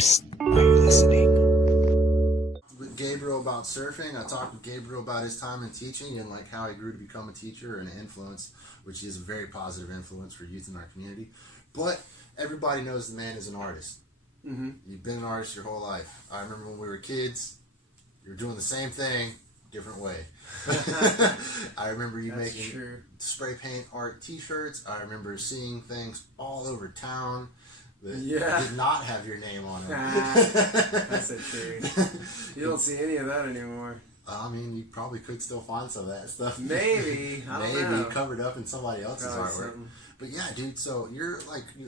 Are you listening? With Gabriel about surfing, I talked with Gabriel about his time in teaching and like how he grew to become a teacher and an influence, which is a very positive influence for youth in our community. But everybody knows the man is an artist. Mm-hmm. You've been an artist your whole life. I remember when we were kids, you were doing the same thing, different way. I remember you making spray paint art t-shirts. I remember seeing things all over town that did not have your name on them. That's a truth. You don't see any of that anymore. I mean, you probably could still find some of that stuff. Maybe. I don't know. Covered up in somebody else's artwork. Something. But yeah, dude, so you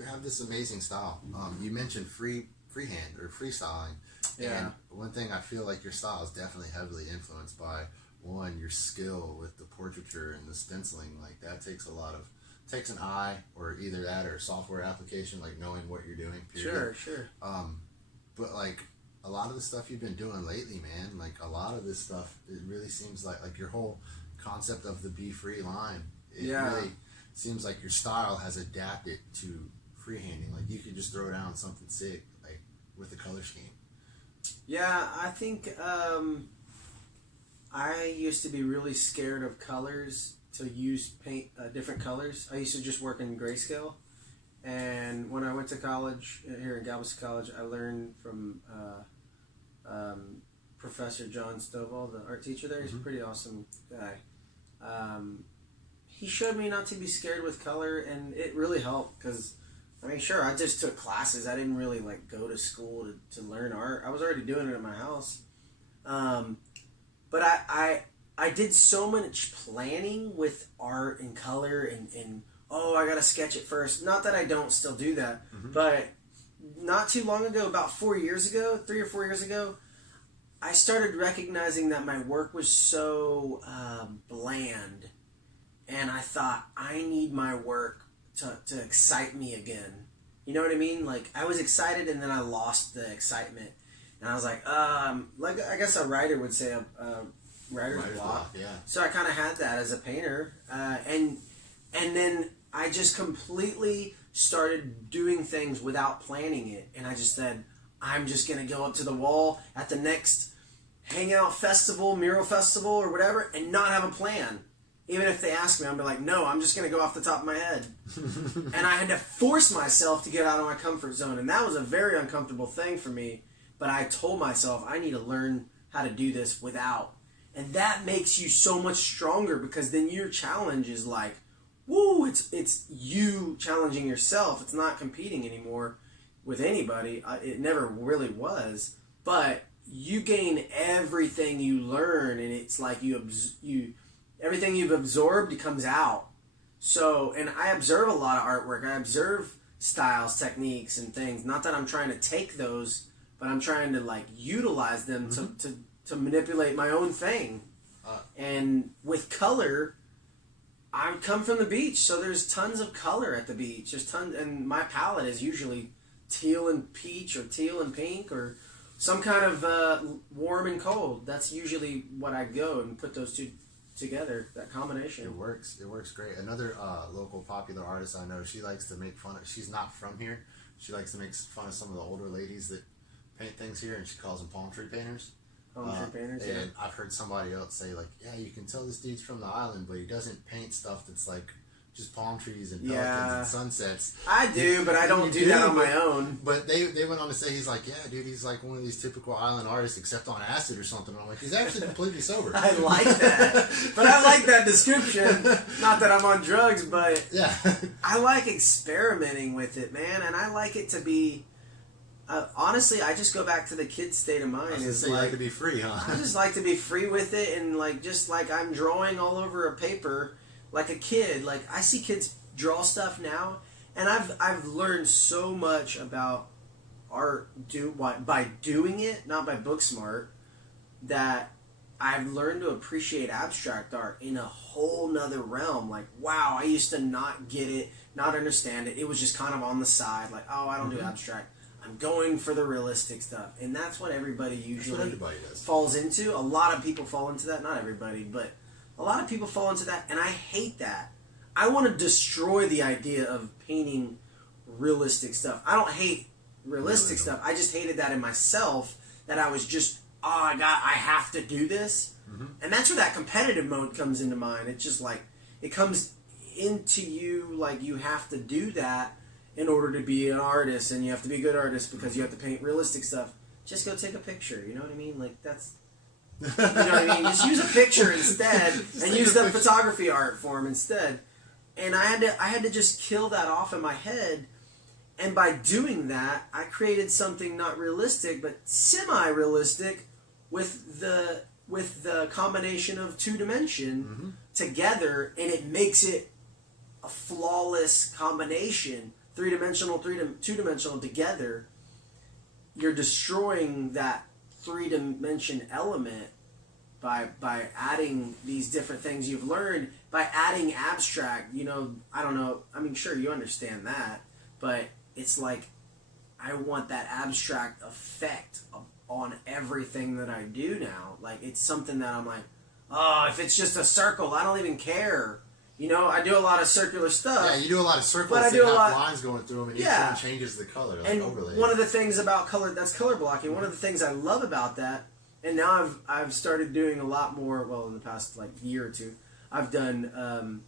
have this amazing style. You mentioned freehand or freestyling. Yeah. And one thing I feel like your style is definitely heavily influenced by, one, your skill with the portraiture and the stenciling. Like that takes an eye, or either that or software application, like knowing what you're doing. Period. Sure. But like a lot of the stuff you've been doing lately, man, like a lot of this stuff, it really seems like your whole concept of the Be Free line, really seems like your style has adapted to freehanding. Like you could just throw down something sick, like with the color scheme. Yeah, I think I used to be really scared of colors, to use paint different colors. I used to just work in grayscale. And when I went to college, here in Galveston College, I learned from Professor John Stovall, the art teacher there. He's a pretty awesome guy. He showed me not to be scared with color, and it really helped because, I mean, sure, I just took classes. I didn't really, like, go to school to learn art. I was already doing it at my house. But I did so much planning with art and color and I got to sketch it first. Not that I don't still do that, but not too long ago, about 3 or 4 years ago, I started recognizing that my work was so bland. And I thought, I need my work to excite me again. You know what I mean? Like, I was excited and then I lost the excitement. And I was like I guess a writer would say a writer's block. Yeah. So I kind of had that as a painter. And then I just completely started doing things without planning it. And I just said, I'm just going to go up to the wall at the next hangout festival, mural festival, or whatever, and not have a plan. Even if they ask me, I'm like, no, I'm just going to go off the top of my head. And I had to force myself to get out of my comfort zone. And that was a very uncomfortable thing for me. But I told myself, I need to learn how to do this without. And that makes you so much stronger, because then your challenge is like, woo, it's you challenging yourself. It's not competing anymore with anybody. It never really was. But you gain everything you learn, and it's like everything you've absorbed comes out. So, and I observe a lot of artwork. I observe styles, techniques, and things. Not that I'm trying to take those, but I'm trying to like utilize them to manipulate my own thing. And with color, I come from the beach, so there's tons of color at the beach. There's tons, and my palette is usually teal and peach, or teal and pink, or some kind of warm and cold. That's usually what I go and put those two together, that combination. It works great. Another local popular artist I know, she likes to make fun of, she's not from here, she likes to make fun of some of the older ladies that paint things here, and she calls them palm tree painters. And I've heard somebody else say, like, yeah, you can tell this dude's from the island, but he doesn't paint stuff that's like just palm trees and pelicans and sunsets. I do, but I don't do that on my own. But they went on to say, he's like, yeah, dude, he's like one of these typical island artists, except on acid or something. And I'm like, he's actually completely sober. I like that. But I like that description. Not that I'm on drugs, but yeah, I like experimenting with it, man. And I like it to be... honestly, I just go back to the kid state of mind. It's like to be free, huh? I just like to be free with it, and like just like I'm drawing all over a paper, like a kid. Like I see kids draw stuff now, and I've learned so much about art by doing it, not by book smart. That I've learned to appreciate abstract art in a whole nother realm. Like, wow, I used to not get it, not understand it. It was just kind of on the side, like, oh, I don't do abstract. I'm going for the realistic stuff. And that's what everybody usually falls into. A lot of people fall into that. Not everybody, but a lot of people fall into that. And I hate that. I want to destroy the idea of painting realistic stuff. I don't hate realistic stuff. I just hated that in myself, that I was just, I have to do this. Mm-hmm. And that's where that competitive mode comes into mind. It's just like, it comes into you like you have to do that in order to be an artist, and you have to be a good artist because you have to paint realistic stuff. Just go take a picture, you know what I mean? Like, that's, you know what I mean? Just use a picture instead, and use the photography art form instead. And I had to just kill that off in my head, and by doing that, I created something not realistic, but semi-realistic with the combination of 2-dimension together, and it makes it a flawless combination. 3-dimensional, 2-dimensional together. You're destroying that 3-dimension element by adding these different things you've learned, by adding abstract. You know, I don't know, I mean, sure, you understand that, but it's like, I want that abstract effect on everything that I do now. Like, it's something that I'm like, oh, if it's just a circle, I don't even care. You know, I do a lot of circular stuff. Yeah, you do a lot of circles, but I that do have lines going through them, and each one changes the color, like and overlays. One of the things about color, that's color blocking, one of the things I love about that, and now I've started doing a lot more, well, in the past, like, year or two, I've done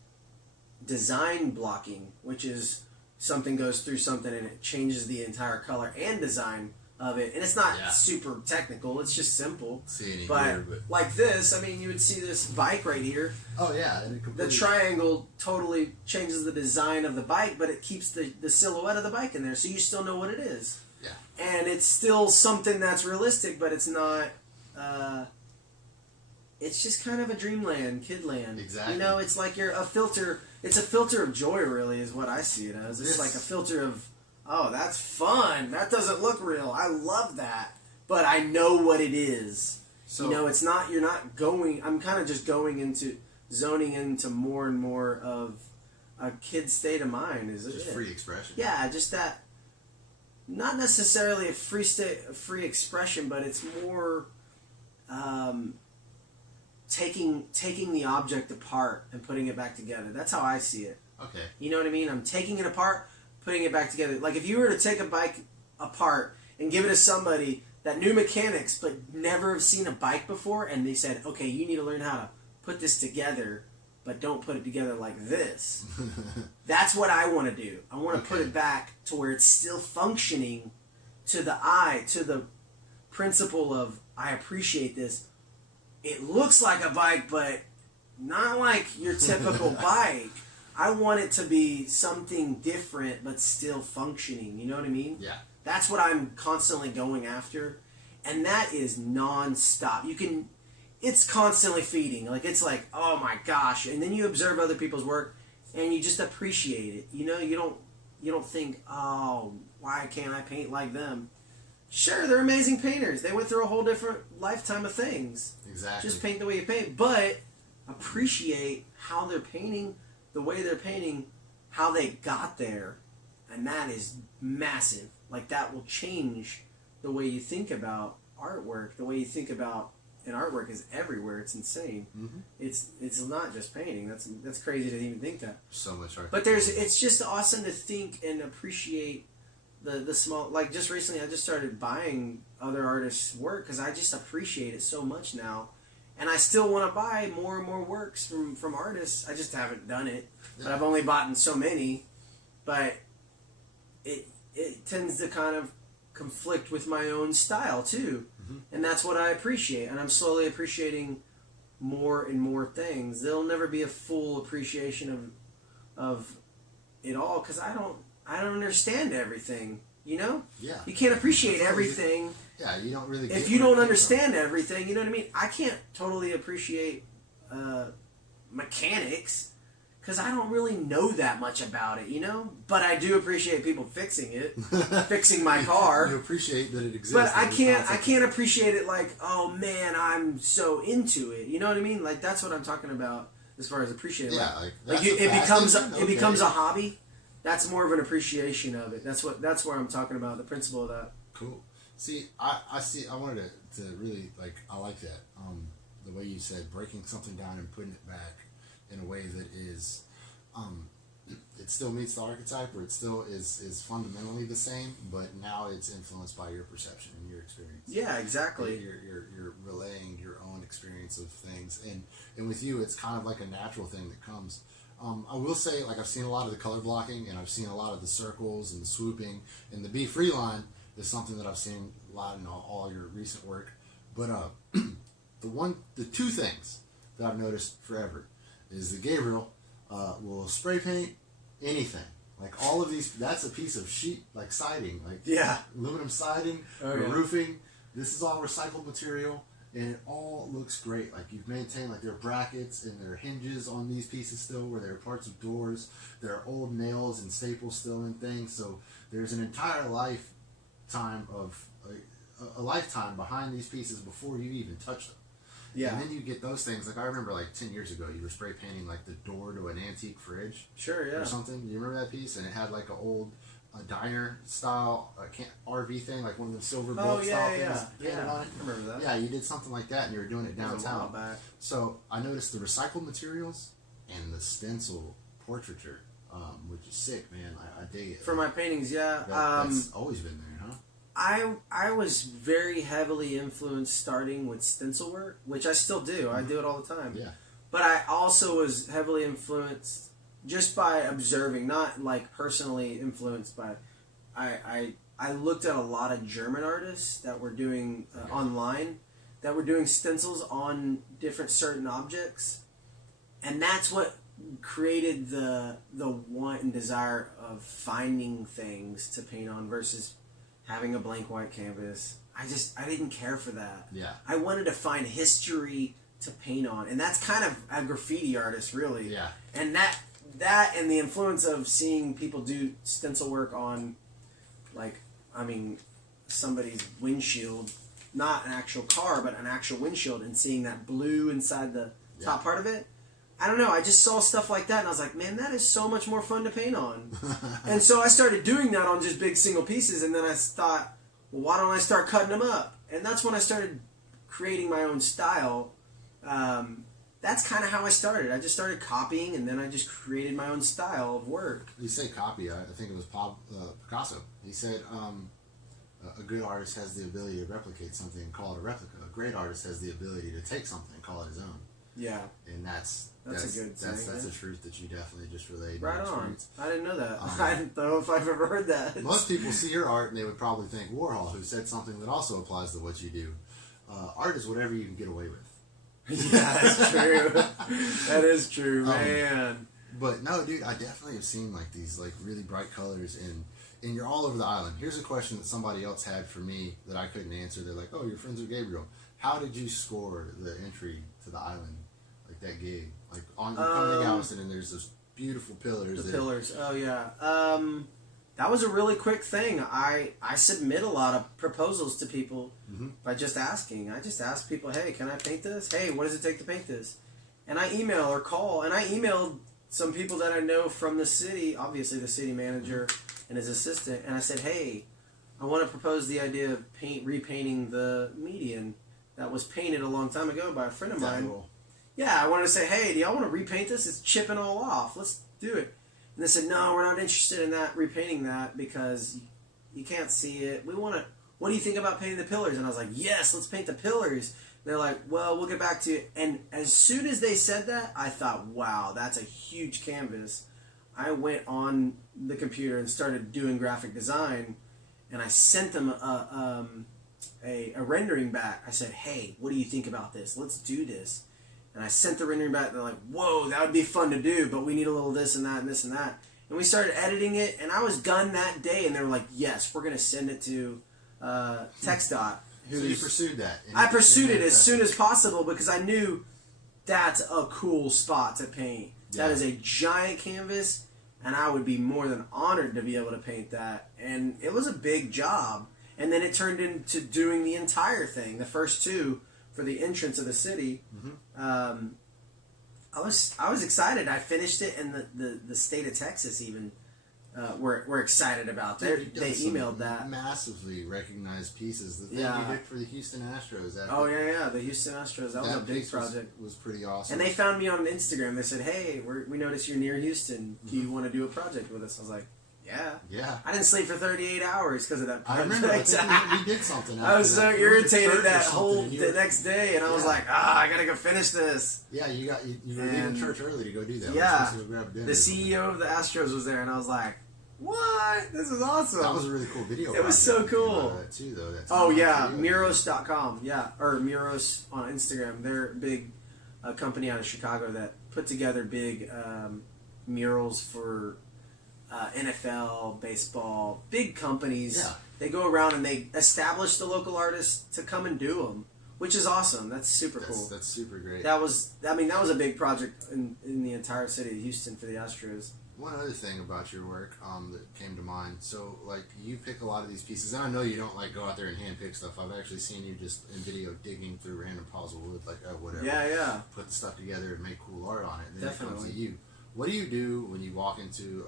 design blocking, which is something goes through something and it changes the entire color and design of it. And it's not super technical, it's just simple. But like this, I mean, you would see this bike right here. Oh, yeah. The triangle totally changes the design of the bike, but it keeps the silhouette of the bike in there, so you still know what it is. Yeah. And it's still something that's realistic, but it's not... it's just kind of a dreamland, kidland. Exactly. You know, it's like you're a filter. It's a filter of joy, really, is what I see it as. It's like a filter of, oh, that's fun. That doesn't look real. I love that. But I know what it is. So, you know, it's not, you're not going, I'm kind of just zoning into more and more of a kid's state of mind. Is just free expression. Yeah, just that, not necessarily a free expression, but it's more... taking the object apart and putting it back together. That's how I see it. Okay. You know what I mean? I'm taking it apart, putting it back together. Like, if you were to take a bike apart and give it to somebody that knew mechanics but never have seen a bike before, and they said, okay, you need to learn how to put this together, but don't put it together like this. That's what I want to do. I want to put it back to where it's still functioning to the eye, to the principle of, I appreciate this. It looks like a bike, but not like your typical bike. I want it to be something different, but still functioning. You know what I mean? Yeah. That's what I'm constantly going after. And that is non-stop. It's constantly feeding. Like, it's like, oh my gosh. And then you observe other people's work, and you just appreciate it. You know, you don't think, oh, why can't I paint like them? Sure, they're amazing painters. They went through a whole different lifetime of things. Exactly. Just paint the way you paint. But appreciate how they're painting, the way they're painting, how they got there. And that is massive. Like, that will change the way you think about artwork. The way you think about... And artwork is everywhere. It's insane. Mm-hmm. It's not just painting. That's crazy to even think that. So much art. But it's just awesome to think and appreciate the small, like, just recently I just started buying other artists' work because I just appreciate it so much now, and I still want to buy more and more works from artists. I just haven't done it, but I've only bought so many. But it tends to kind of conflict with my own style too, and that's what I appreciate. And I'm slowly appreciating more and more things. There'll never be a full appreciation of it all because I don't understand everything, you know? Yeah. You can't appreciate everything. Yeah, you don't really... If you don't understand everything, you know what I mean? I can't totally appreciate mechanics because I don't really know that much about it, you know? But I do appreciate people fixing it, fixing my car. You appreciate that it exists. But I can't appreciate it like, oh man, I'm so into it. You know what I mean? Like, that's what I'm talking about as far as appreciating. Yeah, it becomes a hobby. That's more of an appreciation of it. That's where I'm talking about, the principle of that. Cool. See, I wanted to really, like, I like that. The way you said breaking something down and putting it back in a way that is it still meets the archetype, or it still is fundamentally the same, but now it's influenced by your perception and your experience. Yeah, exactly. You're relaying your own experience of things, and with you, it's kind of like a natural thing that comes. I will say, like, I've seen a lot of the color blocking, and I've seen a lot of the circles and the swooping, and the Be Free line is something that I've seen a lot in all your recent work. But the two things that I've noticed forever is the Gabriel will spray paint anything. Like all of these, that's a piece of sheet, like siding, like aluminum siding or roofing. This is all recycled material, and it all looks great. Like you've maintained, like there are brackets and there are hinges on these pieces still, where there are parts of doors. There are old nails and staples still in things. So there's an entire lifetime of a lifetime behind these pieces before you even touch them. Yeah. And then you get those things. Like I remember, like 10 years ago, you were spray painting like the door to an antique fridge. Sure, yeah. Or something. Do you remember that piece? And it had like an old diner style RV thing, like one of the silver bulb style things painted on it. I remember that. Yeah, you did something like that, and you were doing it downtown. That was a while back. So I noticed the recycled materials and the stencil portraiture, which is sick, man. I dig it. For my paintings, yeah. That's always been there, huh? I was very heavily influenced starting with stencil work, which I still do. I do it all the time. Yeah. But I also was heavily influenced just by observing, not like personally influenced by. I looked at a lot of German artists that were doing online, that were doing stencils on different certain objects, and that's what created the want and desire of finding things to paint on versus having a blank white canvas. I didn't care for that. Yeah. I wanted to find history to paint on, and that's kind of a graffiti artist, really. Yeah. And that and the influence of seeing people do stencil work on, like, I mean, somebody's windshield, not an actual car, but an actual windshield, and seeing that blue inside the top part of it. I don't know, I just saw stuff like that, and I was like, man, that is so much more fun to paint on. And so I started doing that on just big single pieces, and then I thought, well, why don't I start cutting them up? And that's when I started creating my own style. That's kind of how I started. I just started copying, and then I just created my own style of work. You say copy, I think it was Picasso. He said, a good artist has the ability to replicate something and call it a replica. A great artist has the ability to take something and call it his own. Yeah. And that's a good saying. That's a truth that you definitely just relayed. Right on. I didn't know that. I didn't know if I've ever heard that. Most people see your art and they would probably think Warhol, who said something that also applies to what you do. Art is whatever you can get away with. Yeah, that's true. That is true, man. But no, dude, I definitely have seen like these like really bright colors, and you're all over the island. Here's a question that somebody else had for me that I couldn't answer. They're like, "Oh, you're friends with Gabriel. How did you score the entry to the island, like that gig? Like on you come to Galveston, and there's those beautiful pillars. The pillars. Oh yeah. That was a really quick thing. I submit a lot of proposals to people by just asking. I just ask people, hey, can I paint this? Hey, what does it take to paint this? And I email or call. And I emailed some people that I know from the city, obviously the city manager and his assistant, and I said, hey, I want to propose the idea of repainting the median that was painted a long time ago by a friend of mine. Cool. Yeah, I wanted to say, hey, do y'all want to repaint this? It's chipping all off. Let's do it. And they said, no, we're not interested in that, repainting that, because you can't see it. We want to, what do you think about painting the pillars? And I was like, yes, let's paint the pillars. And they're like, well, we'll get back to you. And as soon as they said that, I thought, wow, that's a huge canvas. I went on the computer and started doing graphic design, and I sent them a rendering back. I said, hey, what do you think about this? Let's do this. And I sent the rendering back, and they're like, whoa, that would be fun to do, but we need a little this and that and this and that. And we started editing it, and I was done that day, and they were like, yes, we're going to send it to TxDOT. So you pursued that? I pursued it as soon as possible because I knew that's a cool spot to paint. Yeah. That is a giant canvas, and I would be more than honored to be able to paint that. And it was a big job. And then it turned into doing the entire thing, the first two, for the entrance of the city. I was excited. I finished it, and the state of Texas even we're excited about. Dude, They emailed that. Massively recognized pieces. The thing you did for the Houston Astros. The Houston Astros. That was a big project. Was pretty awesome. And they found me on Instagram. They said, "Hey, we noticed you're near Houston. Do you want to do a project with us?" I was like, "Yeah." I didn't sleep for 38 hours because of that project. I remember we did something. I was so irritated the next day, and I was like, I gotta go finish this. Yeah, you were leaving church early to go do that. Yeah, to go grab dinner the CEO of the Astros was there, and I was like, "What? This is awesome." That was a really cool video. It was so cool. Too, though. Muros.com. Yeah, or Muros on Instagram. They're a big company out of Chicago that put together big murals for NFL, baseball, big companies. Yeah. They go around and they establish the local artists to come and do them, which is awesome. That's super cool. That's super great. That was a big project in the entire city of Houston for the Astros. One other thing about your work that came to mind. So, like, you pick a lot of these pieces, and I know you don't, like, go out there and hand pick stuff. I've actually seen you just in video digging through random piles of wood, like, whatever. Yeah. Put the stuff together and make cool art on it. And then Definitely. it comes to you. What do you do when you walk into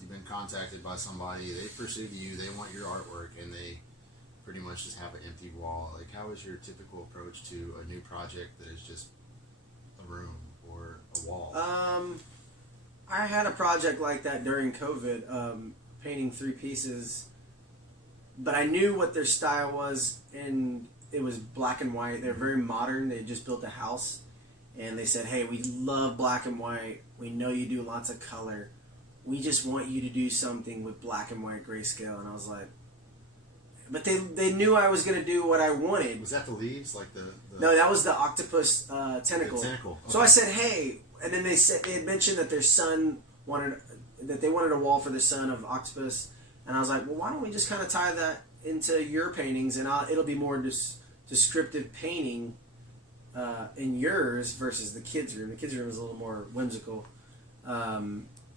you've been contacted by somebody, they pursued you, they want your artwork, and they pretty much just have an empty wall? Like, how is your typical approach to a new project that is just a room or a wall? I had a project like that during COVID, painting 3 pieces, but I knew what their style was, and it was black and white. They're very modern. They just built a house, and they said, "Hey, we love black and white. We know you do lots of color. We just want you to do something with black and white grayscale." And I was like, but they knew I was going to do what I wanted. Was that the leaves? Like the... No, that was the octopus tentacle. The tentacle. Okay. So I said, "Hey," and then they had mentioned that their son wanted a wall for their son of octopus, and I was like, "Well, why don't we just kind of tie that into your paintings, and it'll be more descriptive painting in yours versus the kids' room. The kids' room is a little more whimsical."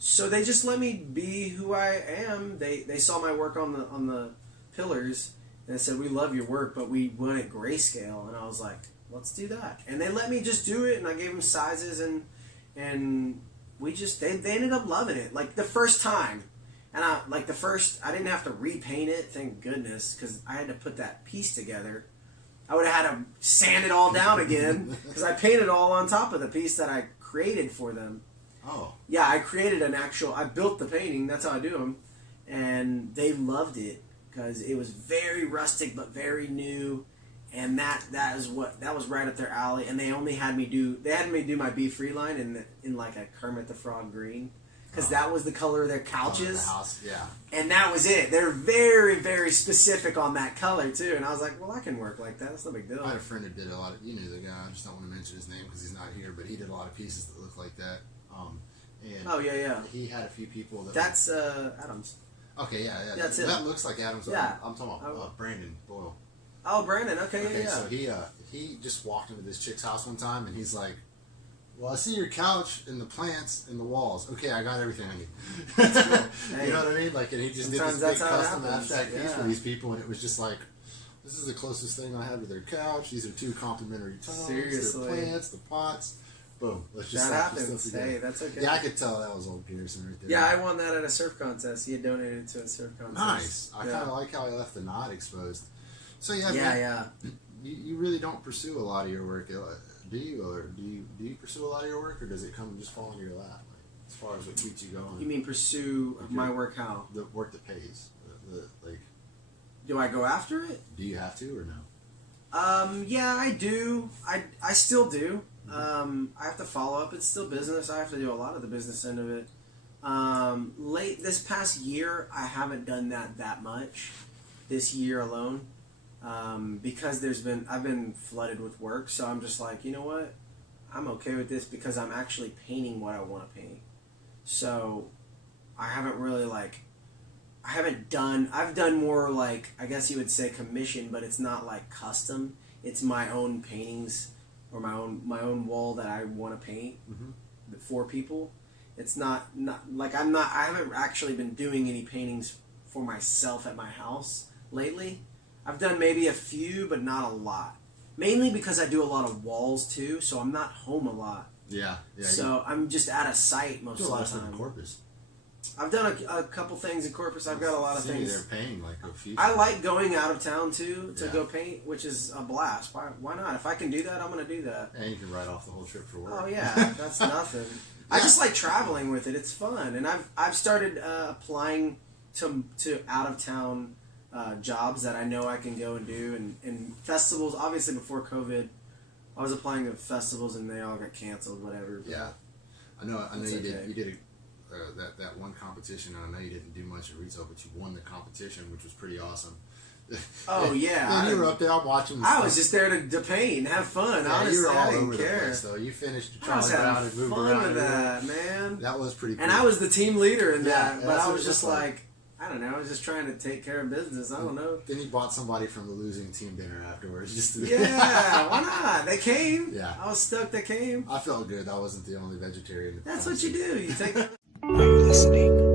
So they just let me be who I am. They saw my work on the pillars, and they said, "We love your work, but we want it grayscale." And I was like, "Let's do that." And they let me just do it, and I gave them sizes, and we just they ended up loving it. Like the first time, and I didn't have to repaint it, thank goodness, because I had to put that piece together. I would have had to sand it all down again because I painted all on top of the piece that I created for them. Oh. Yeah, I built the painting, that's how I do them, and they loved it because it was very rustic but very new, and that was right up their alley. And they had me do my Be Free line in like a Kermit the Frog green, because that was the color of their couches. The house, yeah. And that was it. They're very, very specific on that color too. And I was like, well, I can work like that. That's no big deal. I had a friend that did a lot of, you knew the guy, I just don't want to mention his name because he's not here, but he did a lot of pieces that looked like that. And yeah. He had a few people that... That's Adams. Okay, yeah. That's it. That looks like Adams. Yeah. I'm talking about Brandon Boyle. Oh, Brandon. Okay, yeah. So he just walked into this chick's house one time, and he's like, "Well, I see your couch and the plants and the walls. Okay, I got everything I need." That's cool. Hey, you know what I mean? Like, and he just did this big custom abstract piece for these people, and it was just like, this is the closest thing I have to their couch. These are 2 complementary tones. Seriously. Their plants, the pots. Boom. Let's just that happens. Hey, that's okay. Yeah, I could tell that was old Peterson right there. Yeah, I won that at a surf contest. He had donated to a surf contest. Nice. I kind of like how he left the knot exposed. So yeah, yeah. You really don't pursue a lot of your work, do you? Or do you pursue a lot of your work, or does it come and just fall into your lap? Like, as far as what keeps you going. You mean pursue like my work? How? The work that pays. Like. Do I go after it? Do you have to or no? Yeah, I do. I still do. I have to follow up. It's still business. I have to do a lot of the business end of it. This past year, I haven't done that much. This year alone, because I've been flooded with work. So I'm just like, you know what? I'm okay with this because I'm actually painting what I want to paint. So I haven't really I've done more like, I guess you would say commission, but it's not like custom. It's my own paintings or my own wall that I want to paint for people. It's not like I haven't actually been doing any paintings for myself at my house lately. I've done maybe a few, but not a lot. Mainly because I do a lot of walls too, so I'm not home a lot. Yeah. So I'm just out of sight most of the time. Corpus. I've done a couple things in corporate. So I've got a lot of things. They're paying like a few. I like going out of town too to go paint, which is a blast. Why not? If I can do that, I'm going to do that. And you can write off the whole trip for work. Oh yeah, that's nothing. I just like traveling with it. It's fun, and I've started applying to out of town jobs that I know I can go and do, and festivals. Obviously, before COVID, I was applying to festivals and they all got canceled. Whatever. Yeah, I know you okay. did. You did that one competition. And I know you didn't do much in retail, but you won the competition, which was pretty awesome. Oh yeah, and you were up there watching. I was just there to paint and have fun. Yeah, honestly, you were all I didn't over care. the place, though. You finished I was around having and moved fun around with that, man. That was pretty cool. And I was the team leader in that, Yeah, but that's I what was it just looked like, I don't know, I was just trying to take care of business. I don't know. Then you bought somebody from the losing team dinner afterwards. Just to Yeah, why not? They came. Yeah. I was stoked they came. I felt good. I wasn't the only vegetarian. That's what you do. You take. Are you listening?